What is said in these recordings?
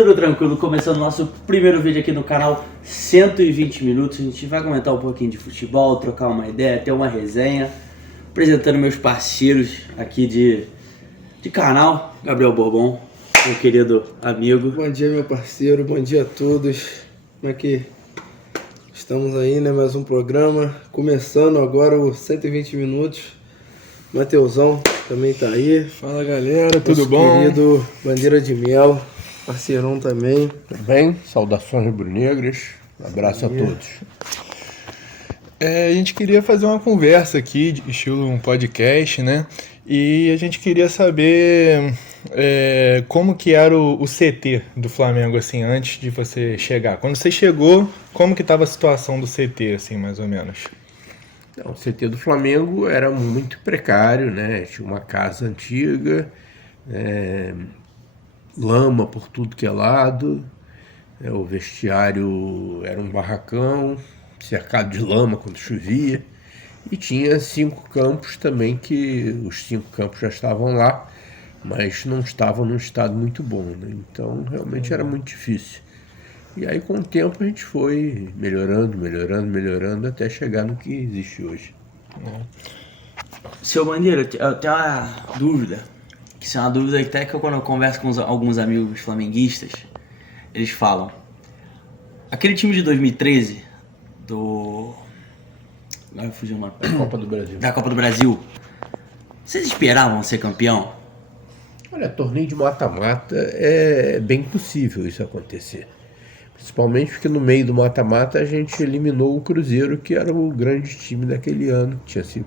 Tudo tranquilo, começando o nosso primeiro vídeo aqui no canal, 120 minutos. A gente vai comentar um pouquinho de futebol, trocar uma ideia, ter uma resenha. Apresentando meus parceiros aqui de canal, Gabriel Bourbon, meu querido amigo. Bom dia, meu parceiro, bom dia a todos. Como é que estamos aí, né? Mais um programa, começando agora os 120 minutos. Mateusão também tá aí. Fala galera, tudo Nosso bom? querido Bandeira de Miel, parceirão também. Tudo bem? Saudações rubro-negras. Um abraço a todos. A gente queria fazer uma conversa aqui, de estilo um podcast, né? E a gente queria saber como que era o CT do Flamengo, assim, antes de você chegar. Quando você chegou, como que estava a situação do CT, assim, mais ou menos? Então, o CT do Flamengo era muito precário, né? Tinha uma casa antiga, lama por tudo que é lado, o vestiário era um barracão, cercado de lama quando chovia, e tinha 5 campos também, que os 5 campos já estavam lá, mas não estavam num estado muito bom, né? Então realmente era muito difícil. E aí com o tempo a gente foi melhorando até chegar no que existe hoje. Seu Bandeira, eu tenho uma dúvida, que isso é uma dúvida até que quando eu converso com alguns amigos flamenguistas, eles falam, aquele time de 2013, agora fugiu o nome. Copa do Brasil. Da Copa do Brasil, vocês esperavam ser campeão? Olha, torneio de mata-mata é bem possível isso acontecer. Principalmente porque no meio do mata-mata a gente eliminou o Cruzeiro, que era o grande time daquele ano,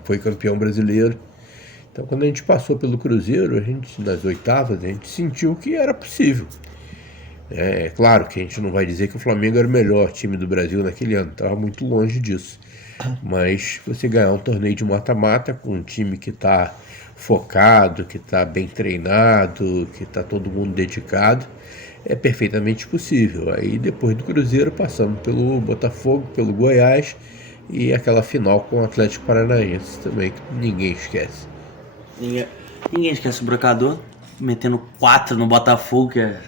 foi campeão brasileiro. Então quando a gente passou pelo Cruzeiro, nas oitavas, a gente sentiu que era possível. É claro que a gente não vai dizer que o Flamengo era o melhor time do Brasil naquele ano, estava muito longe disso. Mas você ganhar um torneio de mata-mata com um time que está focado, que está bem treinado, que está todo mundo dedicado, é perfeitamente possível. Aí depois do Cruzeiro passamos pelo Botafogo, pelo Goiás e aquela final com o Atlético Paranaense também, que ninguém esquece. Ninguém esquece o Brocador, metendo 4 no Botafogo, que é...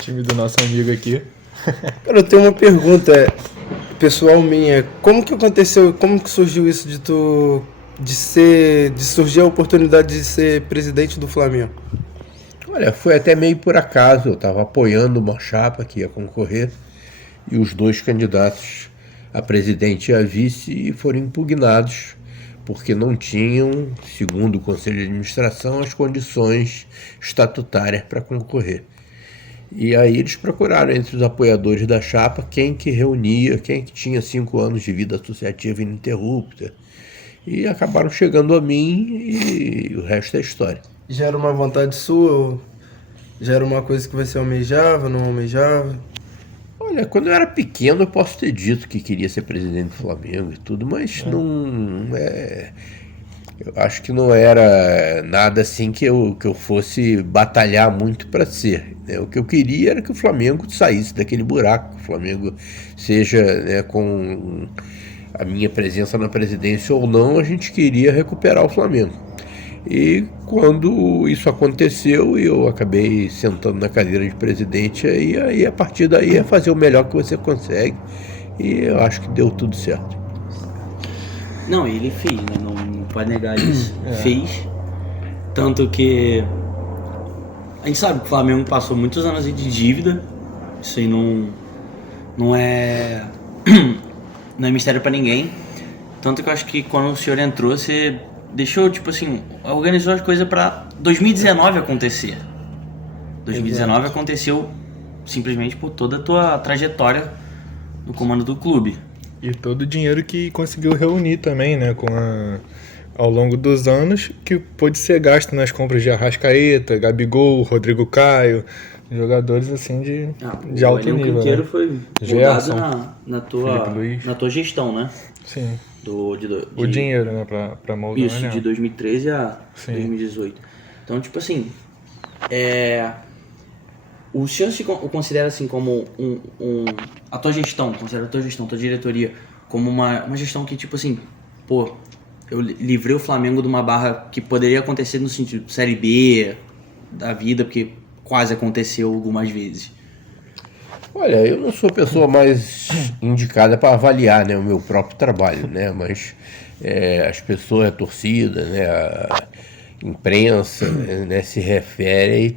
Time do nosso amigo aqui. Cara, eu tenho uma pergunta, pessoal minha. Como que aconteceu, como que surgiu isso de surgir a oportunidade de ser presidente do Flamengo? Olha, foi até meio por acaso. Eu estava apoiando uma chapa que ia concorrer e os 2 candidatos a presidente e a vice foram impugnados porque não tinham, segundo o Conselho de Administração, as condições estatutárias para concorrer. E aí eles procuraram entre os apoiadores da chapa quem que reunia, quem que tinha 5 anos de vida associativa ininterrupta. E acabaram chegando a mim e o resto é história. Já era uma vontade sua? Ou já era uma coisa que você almejava, não almejava? Olha, quando eu era pequeno eu posso ter dito que queria ser presidente do Flamengo e tudo, mas não é... Eu acho que não era nada assim que eu fosse batalhar muito para ser, né? O que eu queria era que o Flamengo saísse daquele buraco, que o Flamengo seja, né, com a minha presença na presidência ou não, a gente queria recuperar o Flamengo. E quando isso aconteceu e eu acabei sentando na cadeira de presidente, aí a partir daí é fazer o melhor que você consegue, e eu acho que deu tudo certo. Não, ele fez, né? Não pode negar isso. Fez. Tanto que a gente sabe que o Flamengo passou muitos anos aí de dívida. Isso aí não é mistério pra ninguém. Tanto que eu acho que quando o senhor entrou, você deixou, tipo assim, organizou as coisas pra 2019 acontecer. 2019 aconteceu simplesmente por toda a tua trajetória no comando do clube. E todo o dinheiro que conseguiu reunir também, né, ao longo dos anos, que pôde ser gasto nas compras de Arrascaeta, Gabigol, Rodrigo Caio, jogadores assim de alto nível. O elenco inteiro, né? foi Gerson, na tua gestão, né? Sim. O dinheiro, né, pra moldar. Isso, de 2013 a 2018. Então, tipo assim, o senhor se considera assim como a tua gestão, tua diretoria, como uma gestão que, tipo assim, pô, eu livrei o Flamengo de uma barra que poderia acontecer no sentido Série B da vida, porque quase aconteceu algumas vezes? Olha, eu não sou a pessoa mais indicada para avaliar, né, o meu próprio trabalho, né, mas as pessoas, a torcida, né, a imprensa, né, se referem,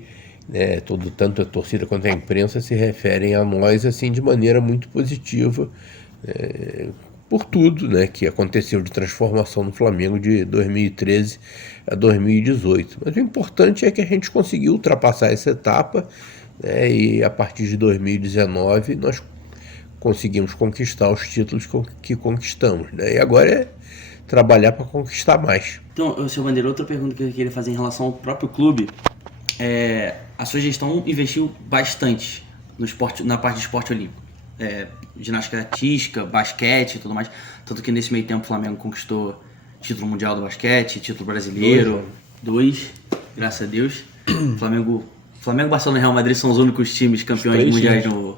né, tanto a torcida quanto a imprensa se referem a nós assim de maneira muito positiva, por tudo, né, que aconteceu de transformação no Flamengo de 2013 a 2018. Mas o importante é que a gente conseguiu ultrapassar essa etapa, né, e a partir de 2019 nós conseguimos conquistar os títulos que conquistamos, né, e agora é trabalhar para conquistar mais. Então, seu Bandeira, outra pergunta que eu queria fazer em relação ao próprio clube, a sua gestão investiu bastante no esporte, na parte de esporte olímpico, ginástica artística, basquete e tudo mais, tanto que nesse meio tempo o Flamengo conquistou título mundial do basquete, título brasileiro, 2, graças a Deus. Flamengo, Barcelona e Real Madrid são os únicos times campeões mundiais no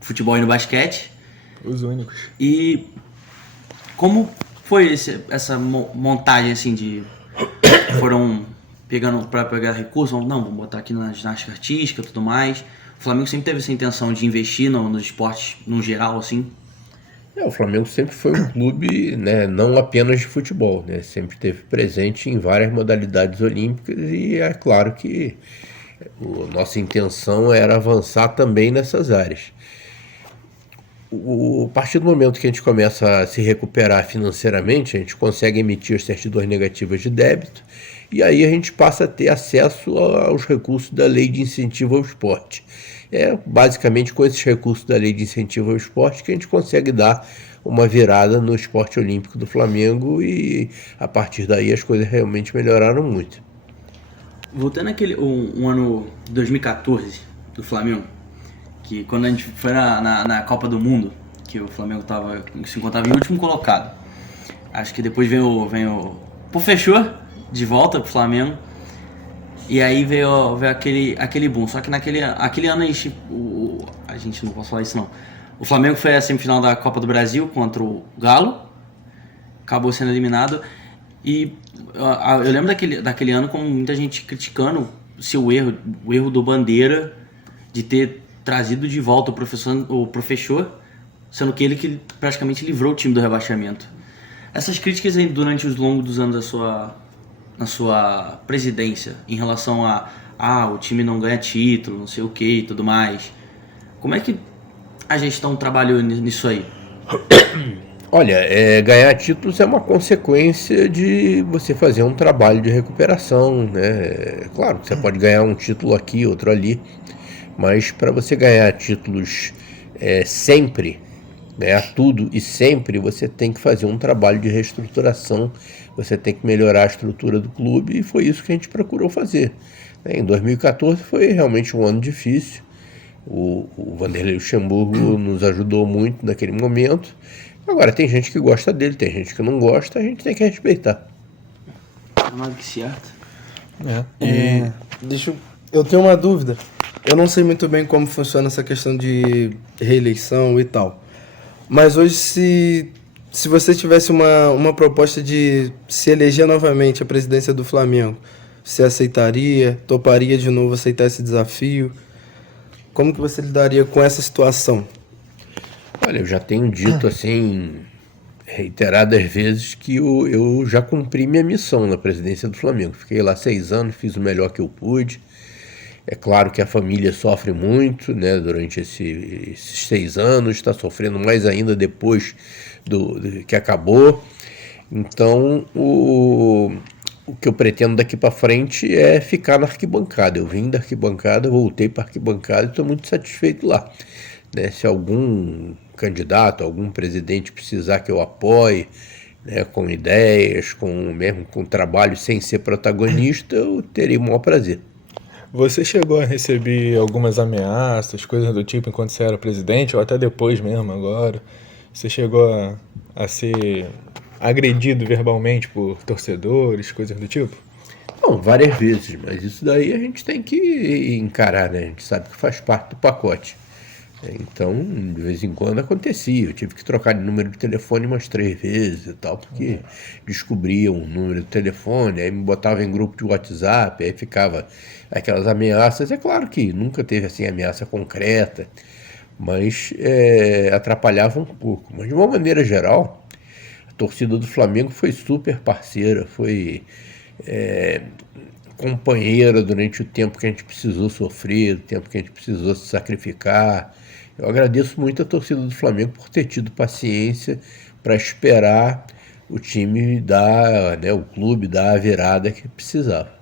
futebol e no basquete. Os únicos. E como foi essa montagem assim de... Foram pegando para pegar recursos, não, vamos botar aqui na ginástica artística e tudo mais. O Flamengo sempre teve essa intenção de investir nos esportes no geral, assim? O Flamengo sempre foi um clube, né, não apenas de futebol, né, sempre esteve presente em várias modalidades olímpicas e é claro que a nossa intenção era avançar também nessas áreas. A partir do momento que a gente começa a se recuperar financeiramente, a gente consegue emitir as certidões negativas de débito e aí a gente passa a ter acesso aos recursos da Lei de Incentivo ao Esporte. É basicamente com esses recursos da Lei de Incentivo ao Esporte que a gente consegue dar uma virada no esporte olímpico do Flamengo e a partir daí as coisas realmente melhoraram muito. Voltando àquele um ano 2014 do Flamengo, que quando a gente foi na Copa do Mundo, que o Flamengo se encontrava em último colocado. Acho que depois vem o fechou de volta pro Flamengo. E aí veio aquele boom. Só que aquele ano a gente não pode falar isso não. O Flamengo foi a semifinal da Copa do Brasil contra o Galo. Acabou sendo eliminado. E eu lembro daquele ano como muita gente criticando o erro do Bandeira de ter trazido de volta o professor, sendo que ele que praticamente livrou o time do rebaixamento. Essas críticas aí durante os longos dos anos na sua presidência, em relação o time não ganha título, não sei o que e tudo mais, como é que a gestão trabalhou nisso aí? Olha, ganhar títulos é uma consequência de você fazer um trabalho de recuperação, né? Claro que você pode ganhar um título aqui, outro ali, mas para você ganhar títulos sempre, ganhar tudo e sempre, você tem que fazer um trabalho de reestruturação, você tem que melhorar a estrutura do clube e foi isso que a gente procurou fazer. Em 2014 foi realmente um ano difícil, o Vanderlei Luxemburgo nos ajudou muito naquele momento. Agora tem gente que gosta dele, tem gente que não gosta, a gente tem que respeitar. Mais que certo. Eu tenho uma dúvida. Eu não sei muito bem como funciona essa questão de reeleição e tal. Mas hoje, se você tivesse uma proposta de se eleger novamente a presidência do Flamengo, você aceitaria? Toparia de novo aceitar esse desafio? Como que você lidaria com essa situação? Olha, eu já tenho dito assim reiteradas vezes que eu já cumpri minha missão na presidência do Flamengo. Fiquei lá 6 anos, fiz o melhor que eu pude. É claro que a família sofre muito, né, durante esses 6 anos, está sofrendo mais ainda depois do que acabou. Então, o que eu pretendo daqui para frente é ficar na arquibancada. Eu vim da arquibancada, voltei para a arquibancada e estou muito satisfeito lá. Né, se algum candidato, algum presidente precisar que eu apoie, né, com ideias, mesmo com trabalho sem ser protagonista, eu terei o maior prazer. Você chegou a receber algumas ameaças, coisas do tipo, enquanto você era presidente, ou até depois mesmo agora? Você chegou a ser agredido verbalmente por torcedores, coisas do tipo? Não, várias vezes, mas isso daí a gente tem que encarar, né? A gente sabe que faz parte do pacote. Então, de vez em quando acontecia. Eu tive que trocar de número de telefone umas 3 vezes e tal, porque descobriam o número de telefone, aí me botava em grupo de WhatsApp, aí ficava aquelas ameaças. É claro que nunca teve assim ameaça concreta, mas atrapalhava um pouco. Mas de uma maneira geral, a torcida do Flamengo foi super parceira, foi companheira durante o tempo que a gente precisou sofrer, o tempo que a gente precisou se sacrificar. Eu agradeço muito a torcida do Flamengo por ter tido paciência para esperar o time dar, o clube dar a virada que precisava.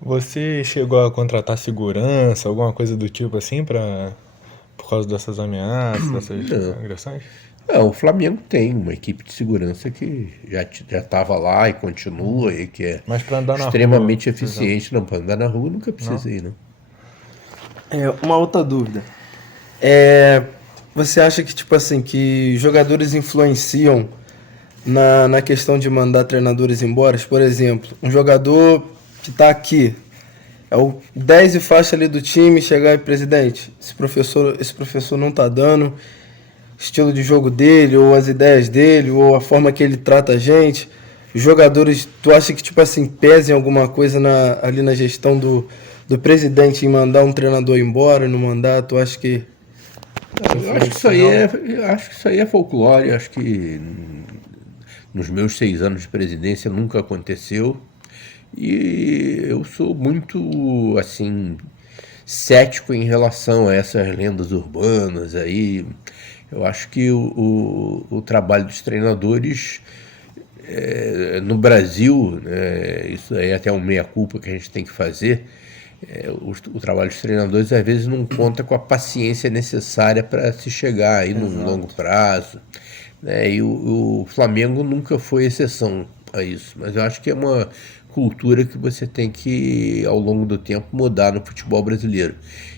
Você chegou a contratar segurança, alguma coisa do tipo assim, por causa dessas ameaças, dessas agressões? O Flamengo tem uma equipe de segurança que já estava lá e continua e que é Mas pra andar na extremamente rua, eficiente. Não, para andar na rua nunca precisei, não. Uma outra dúvida. Você acha que, tipo assim, que jogadores influenciam na questão de mandar treinadores embora? Por exemplo, um jogador que está aqui, é o 10 e faixa ali do time, chegar e presidente, esse professor não está dando estilo de jogo dele, ou as ideias dele, ou a forma que ele trata a gente. Os jogadores, tu acha que, tipo assim, pesem alguma coisa ali na gestão do presidente em mandar um treinador embora, não mandar? Tu acha que... Eu acho que isso aí é folclore. Acho que nos meus 6 anos de presidência nunca aconteceu. E eu sou muito, assim, cético em relação a essas lendas urbanas aí. Eu acho que o trabalho dos treinadores no Brasil, isso aí é até um meia-culpa que a gente tem que fazer, o trabalho dos treinadores às vezes não conta com a paciência necessária para se chegar aí num longo prazo, e o Flamengo nunca foi exceção a isso, mas eu acho que é uma cultura que você tem que, ao longo do tempo, mudar no futebol brasileiro.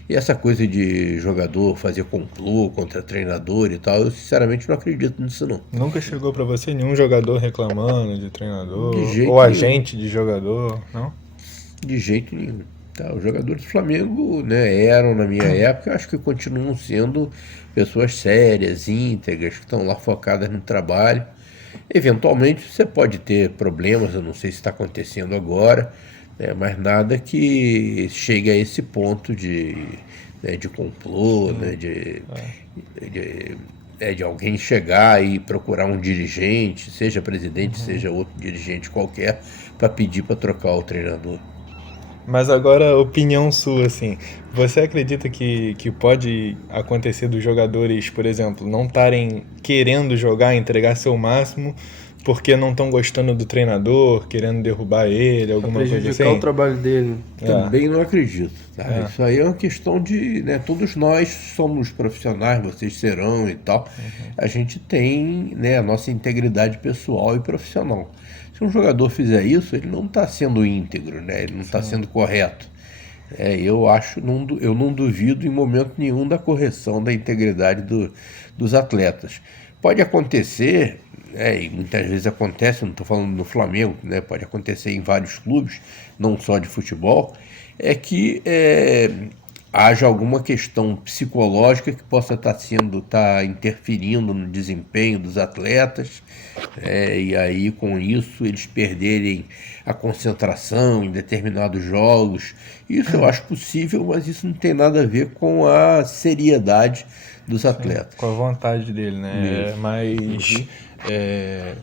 E essa coisa de jogador fazer complô contra treinador e tal, eu sinceramente não acredito nisso não. Nunca chegou pra você nenhum jogador reclamando de treinador? De jeito ou nenhum. Agente de jogador, não? De jeito nenhum. Os jogadores do Flamengo, eram na minha época, acho que continuam sendo pessoas sérias, íntegras, que estão lá focadas no trabalho. Eventualmente você pode ter problemas, eu não sei se está acontecendo agora, mas nada que chegue a esse ponto de complô, de alguém chegar e procurar um dirigente, seja presidente, seja outro dirigente qualquer, para pedir para trocar o treinador. Mas agora, opinião sua, assim, você acredita que pode acontecer dos jogadores, por exemplo, não estarem querendo jogar, entregar seu máximo, porque não estão gostando do treinador, querendo derrubar ele, alguma coisa assim? Prejudicar o trabalho dele. Também não acredito. Isso aí é uma questão de... todos nós somos profissionais, vocês serão e tal. A gente tem a nossa integridade pessoal e profissional. Se um jogador fizer isso, ele não está sendo íntegro, ele não está sendo correto. Eu não duvido em momento nenhum da correção da integridade dos atletas. Pode acontecer, e muitas vezes acontece, não estou falando no Flamengo, pode acontecer em vários clubes, não só de futebol, que haja alguma questão psicológica que possa estar interferindo no desempenho dos atletas, e aí com isso eles perderem a concentração em determinados jogos. Isso eu acho possível, mas isso não tem nada a ver com a seriedade dos atletas. Com a vontade dele, mas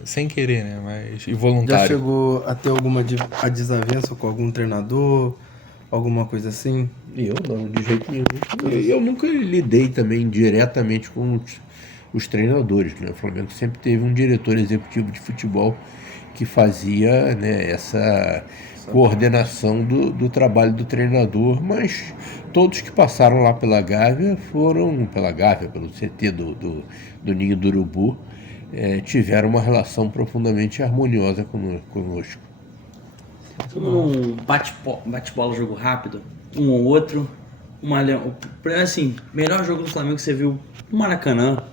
sem querer, mas involuntário. Já chegou a ter alguma desavença com algum treinador, alguma coisa assim? Eu não, de jeito nenhum. Eu nunca lidei também diretamente com os treinadores, O Flamengo sempre teve um diretor executivo de futebol que fazia essa coordenação do trabalho do treinador, mas todos que passaram lá pela Gávea pelo CT do Ninho do Urubu, tiveram uma relação profundamente harmoniosa conosco. Um bate-bola, jogo rápido, um ou outro, assim, melhor jogo do Flamengo que você viu no Maracanã.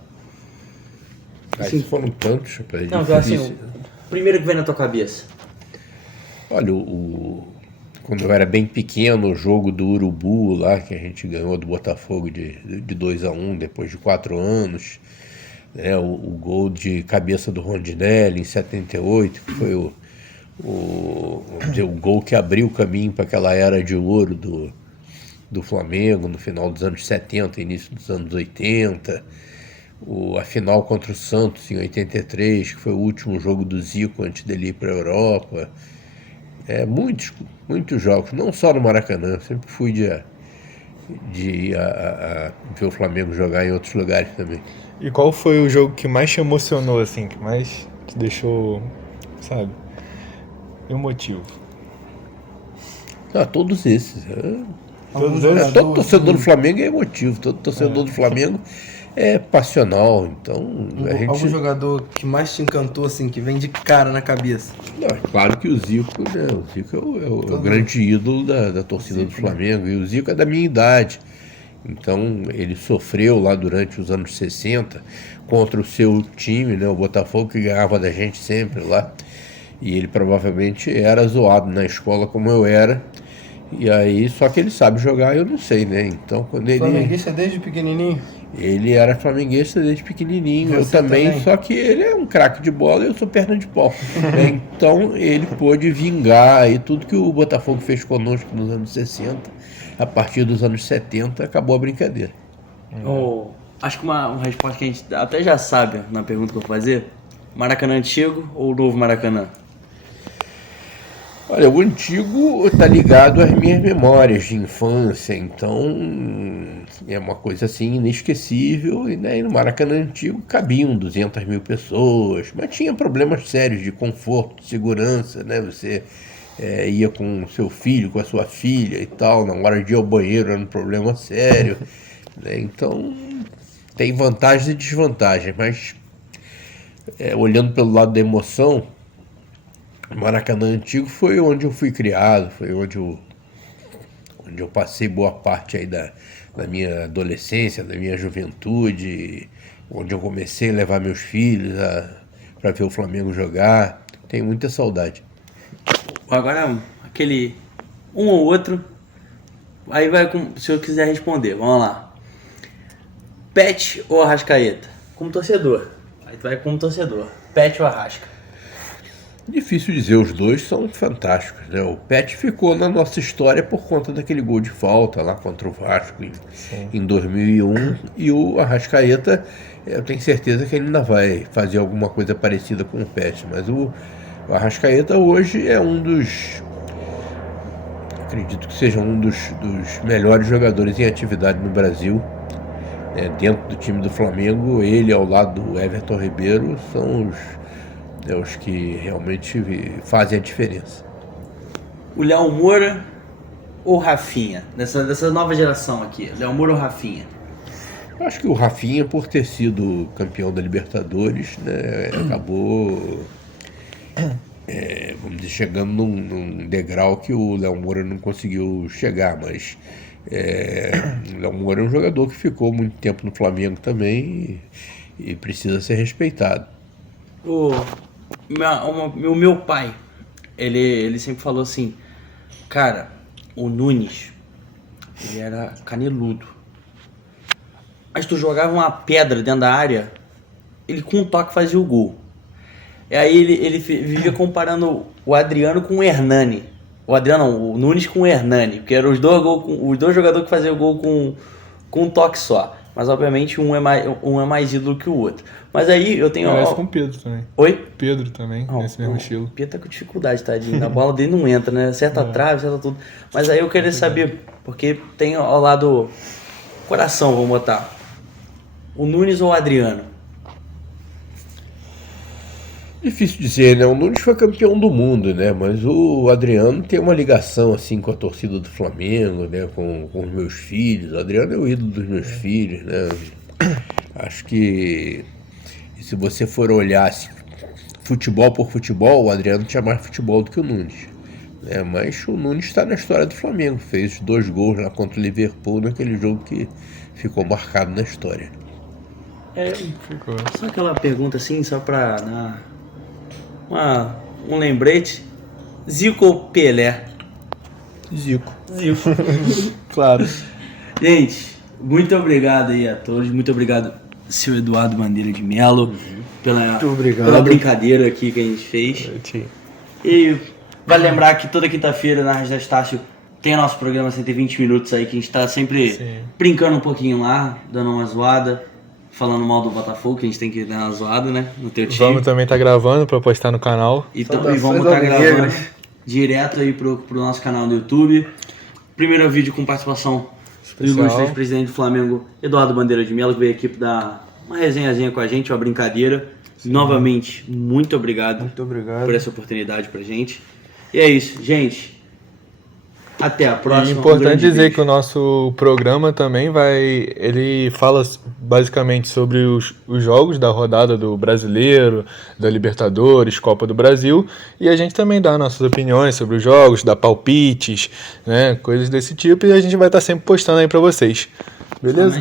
Assim, foram tantos, não, assim, o primeiro que vem na tua cabeça. Olha, quando eu era bem pequeno, o jogo do Urubu lá, que a gente ganhou do Botafogo de 2-1 depois de 4 anos. Né, o gol de cabeça do Rondinelli em 78, que foi vamos dizer, o gol que abriu o caminho para aquela era de ouro do Flamengo no final dos anos 70, início dos anos 80. A final contra o Santos em 83, que foi o último jogo do Zico antes dele ir para a Europa. Muitos jogos, não só no Maracanã. Eu sempre fui de ir a ver o Flamengo jogar em outros lugares também. E qual foi o jogo que mais te emocionou, assim, que mais te deixou, sabe, emotivo? Todos esses. Todo torcedor do Flamengo é emotivo, todo torcedor do Flamengo é passional, então a gente... Algum jogador que mais te encantou, assim, que vem de cara na cabeça? Não, é claro que o Zico, né? O Zico é o grande ídolo da torcida do Flamengo, e o Zico é da minha idade. Então ele sofreu lá durante os anos 60 contra o seu time, né, o Botafogo, que ganhava da gente sempre lá. E ele provavelmente era zoado na escola como eu era. E aí, só que ele sabe jogar, eu não sei, né? Então quando ele... Flamenguista desde pequenininho? Ele era flamenguista desde pequenininho, eu Você também, só que ele é um craque de bola e eu sou perna de pau. Né? Então ele pôde vingar aí tudo que o Botafogo fez conosco nos anos 60. A partir dos anos 70 acabou a brincadeira. Acho que uma resposta que a gente até já sabe na pergunta que eu vou fazer: Maracanã antigo ou novo Maracanã? Olha, o antigo está ligado às minhas memórias de infância, então é uma coisa assim inesquecível. E né, no Maracanã antigo cabiam 200 mil pessoas, mas tinha problemas sérios de conforto, de segurança, né? Você ia com o seu filho, com a sua filha e tal, na hora de ir ao banheiro era um problema sério. Né? Então tem vantagens e desvantagens, mas olhando pelo lado da emoção, o Maracanã antigo foi onde eu fui criado, foi onde eu passei boa parte aí da minha adolescência, da minha juventude, onde eu comecei a levar meus filhos para ver o Flamengo jogar. Tenho muita saudade. Agora, aquele um ou outro, aí vai com, se eu quiser responder, vamos lá. Pet ou Arrascaeta? Como torcedor. Aí tu vai como torcedor. Pet ou Arrasca? Difícil dizer, os dois são fantásticos, né? O Pet ficou na nossa história por conta daquele gol de falta lá contra o Vasco em 2001, e o Arrascaeta, eu tenho certeza que ele ainda vai fazer alguma coisa parecida com o Pet, mas o Arrascaeta hoje é acredito que seja um dos melhores jogadores em atividade no Brasil. Dentro do time do Flamengo, ele ao lado do Everton Ribeiro são os que realmente fazem a diferença. O Léo Moura ou Rafinha? Dessa nova geração aqui, Léo Moura ou Rafinha? Eu acho que o Rafinha, por ter sido campeão da Libertadores, né, acabou vamos dizer, chegando num degrau que o Léo Moura não conseguiu chegar, mas o Léo Moura é um jogador que ficou muito tempo no Flamengo também e precisa ser respeitado. O meu pai, ele sempre falou assim, cara, o Nunes, ele era caneludo, mas tu jogava uma pedra dentro da área, ele com um toque fazia o gol. E aí ele vivia comparando o Adriano com o Hernani. O Nunes com o Hernani, porque eram os dois jogadores que faziam o gol com um toque só. Mas obviamente um é mais ídolo que o outro. Mas aí eu tenho... Parece com o Pedro também. Oi? Pedro também, nesse mesmo estilo. O Pedro tá com dificuldade, tadinho. A bola dele não entra, né? Acerta a trave, acerta tudo. Mas aí eu queria saber, porque tem ao lado coração, vamos botar. O Nunes ou o Adriano? Difícil dizer, né? O Nunes foi campeão do mundo, né? Mas o Adriano tem uma ligação assim com a torcida do Flamengo, né? Com os meus filhos. O Adriano é o ídolo dos meus filhos, né? Acho que se você for olhar assim, futebol por futebol, o Adriano tinha mais futebol do que o Nunes, né? Mas o Nunes está na história do Flamengo, fez 2 gols lá contra o Liverpool naquele jogo que ficou marcado na história. Ficou. Só aquela pergunta assim, só pra um lembrete. Zico ou Pelé? Zico. Claro. Gente, muito obrigado aí a todos. Muito obrigado, seu Eduardo Bandeira de Melo, pela brincadeira aqui que a gente fez. E vale lembrar que toda quinta-feira na Rádio Estácio tem o nosso programa 120 minutos aí, que a gente tá sempre brincando um pouquinho lá, dando uma zoada, falando mal do Botafogo, que a gente tem que dar uma zoada, né? No teu time. Vamos também estar gravando para postar no canal. E vamos estar gravando direto aí pro nosso canal no YouTube. Primeiro vídeo com participação do ilustre presidente do Flamengo, Eduardo Bandeira de Melo, que veio aqui dar uma resenhazinha com a gente, uma brincadeira. Novamente, muito obrigado por essa oportunidade pra gente. E é isso, gente. Até a próxima. É importante dizer que o nosso programa também ele fala basicamente sobre os jogos da rodada do Brasileiro, da Libertadores, Copa do Brasil, e a gente também dá nossas opiniões sobre os jogos, dá palpites, né, coisas desse tipo, e a gente vai estar sempre postando aí pra vocês. Beleza?